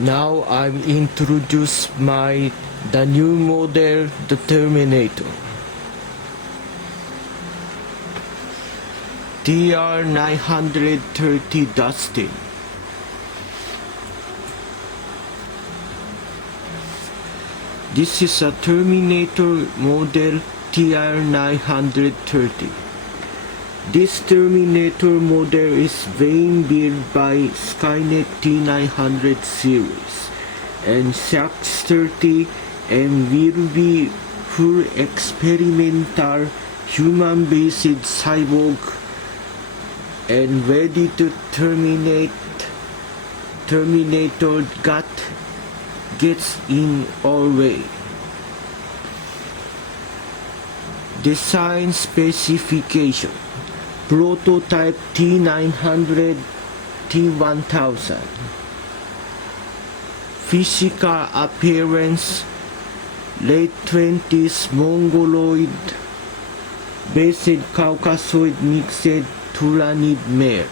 Now I'm introduce the new model, the Terminator. TR-930 Dustin. This is a Terminator model TR-930. This Terminator model is being built by Skynet T900 series and SHAX 30 and will be full experimental human-based cyborg and ready to Terminator gets in our way. Design specification: prototype T900 T1000. Physical appearance: late 20s mongoloid based Caucasoid mixed Turanid male.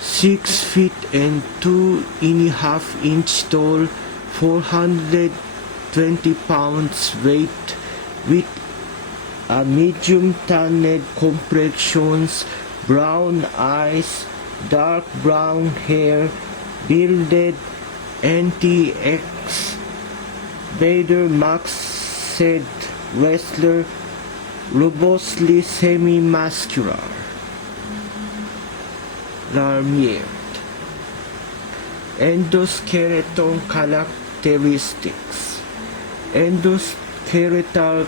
6 feet and 2.5 inches tall, 420 pounds weight, with a medium tanned complexions, brown eyes, dark brown hair, builded anti-X Vader maxed wrestler, robustly semi-muscular. Endoskeleton characteristics: endoskeletal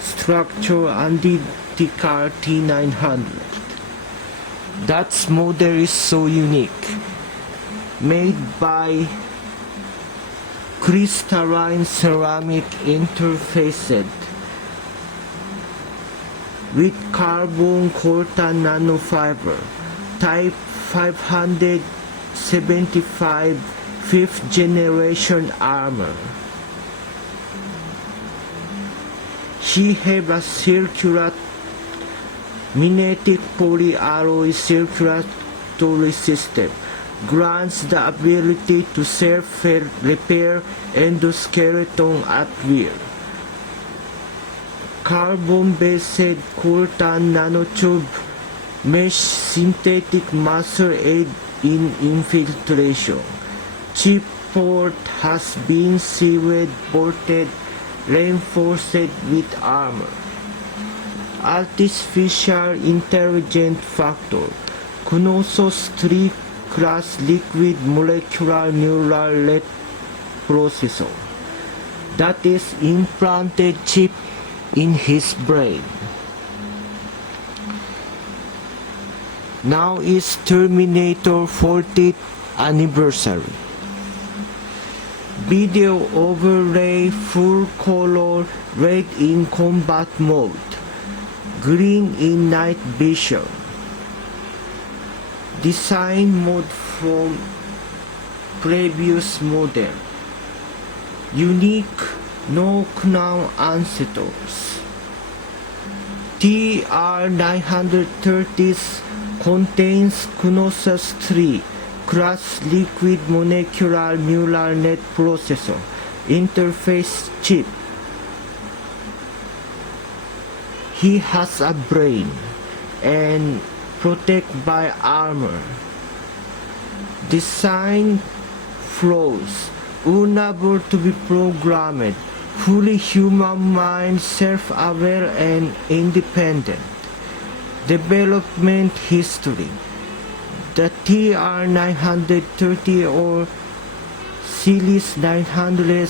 structure identical T900. That model is so unique. Made by crystalline ceramic interfaced with carbon coltan nanofiber, type 575 5th generation armor. He have a circular minetic polyalloy circulatory system, grants the ability to self-repair endoskeleton at will. Carbon-based coltan nanotube mesh synthetic muscle aid in infiltration. Chip port has been sealed, bolted, reinforced with armor. Artificial intelligence factor: Knossos 3 class liquid molecular neural net processor that is implanted chip in his brain. Now is Terminator 40th anniversary. Video overlay: full color red in combat mode, green in night vision. Design mode from previous model. Unique no-known ancestors. TR-930 contains Knossos 3 class liquid molecular neural net processor interface chip. He has a brain and protected by armor. Design flaws: unable to be programmed, fully human mind, self-aware and independent. Development history: the TR-930 or Series 900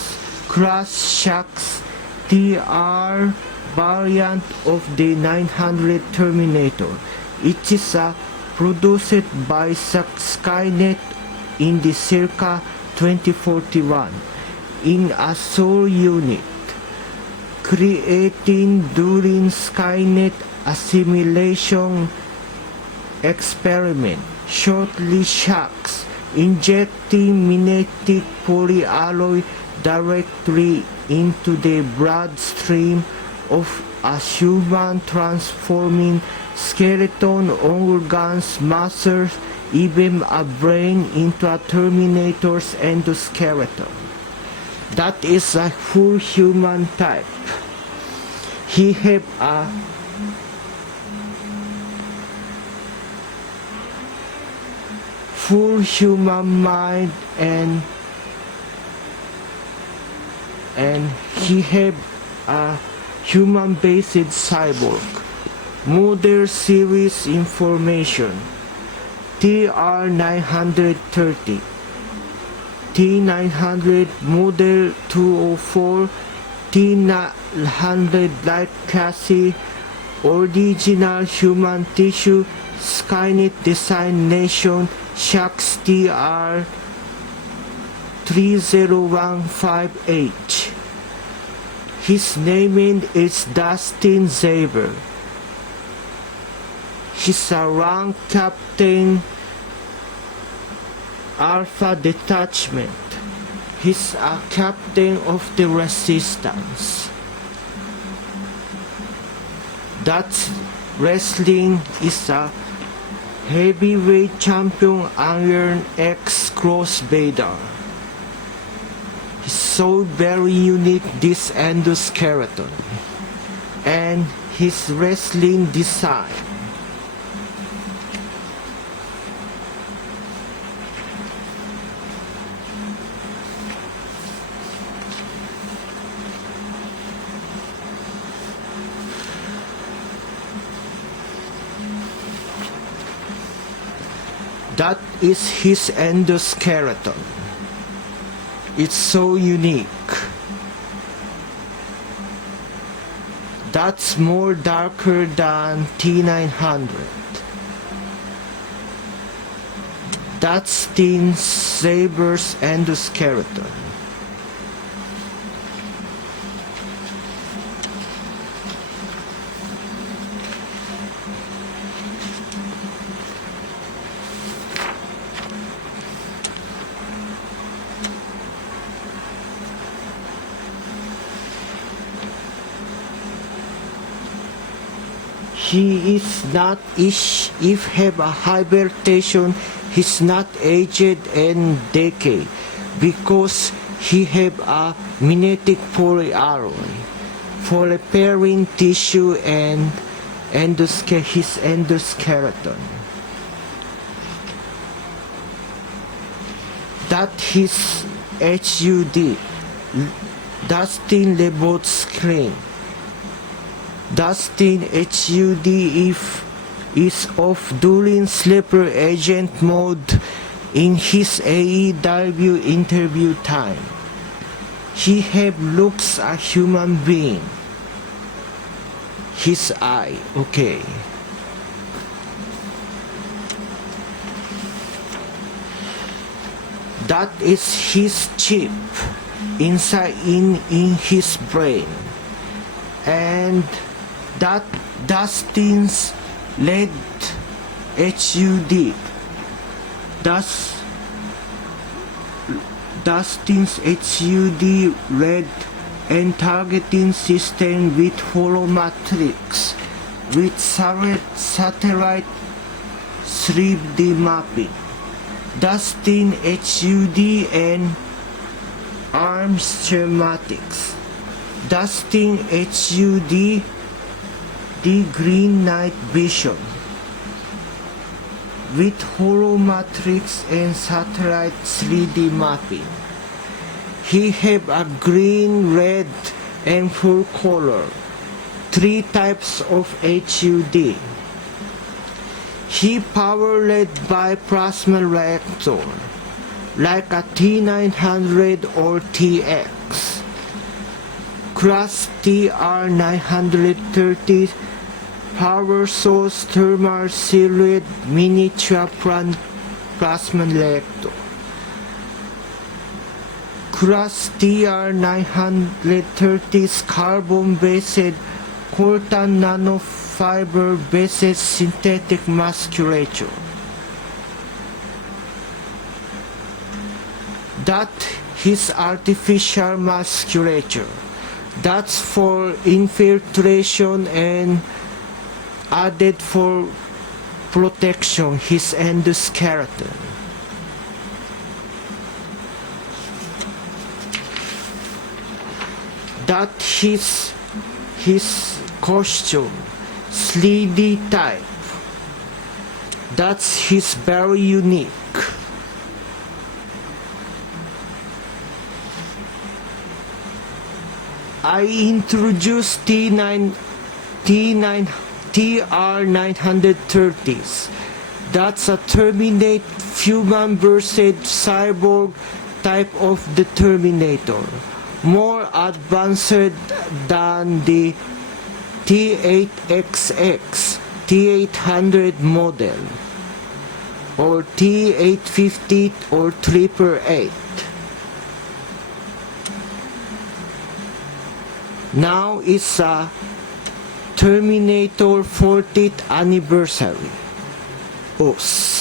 class SHAX TR variant of the 900 Terminator. It is produced by Skynet in the circa 2041 in a sole unit, creating during Skynet Assimilation Experiment, shortly SHAX, injecting minetic polyalloy directly into the bloodstream of a human, transforming skeleton, organs, muscles even a brain into a Terminator's endoskeleton. That is a full human type. He have a full human mind and he have a human-based cyborg. Model series information. TR-930, T900 model 204, T900 light chassis, original human tissue, Skynet design nation, SHAX TR-930 His name is Dustin Xaiver. He's a rank captain, Alpha Detachment. He's a captain of the resistance. That wrestling is a heavyweight champion Iron X Crossbader. He's so very unique, this endoskeleton, and his wrestling design. That is his endoskeleton. It's so unique. That's more darker than T900. That's Dustin Xaiver's endoskeleton. He is not if have a hibernation, he's not aged and decay because he have a minetic polyalloy for repairing tissue and his endoskeleton. That his HUD, Dustin Xaiver screen. Dustin HUD is off during sleeper agent mode in his AEW interview time. He have looks a human being. His eye, okay. That is his chip inside in his brain. And that Dustin's lead HUD. Dustin's HUD read and targeting system with holomatrix with satellite 3D mapping. Dustin HUD and arm schematics. Dustin HUD, the green night vision with holomatrix and satellite 3D mapping. He have a green, red, and full color, 3 types of HUD. He power led by plasma reactor, like a T900 or TX. Class TR-930 power source thermal silhouette miniature plasma reactor. Class TR-930's carbon-based coltan nanofiber-based synthetic musculature. That his artificial musculature. That's for infiltration and added for protection his endoskeleton. That his costume 3D type, that's his very unique. I introduced TR-930s. That's a Terminate human versus cyborg type of the Terminator, more advanced than the T8XX, T800 model, or T850 or 888. Now it's a Terminator 40th anniversary. Os.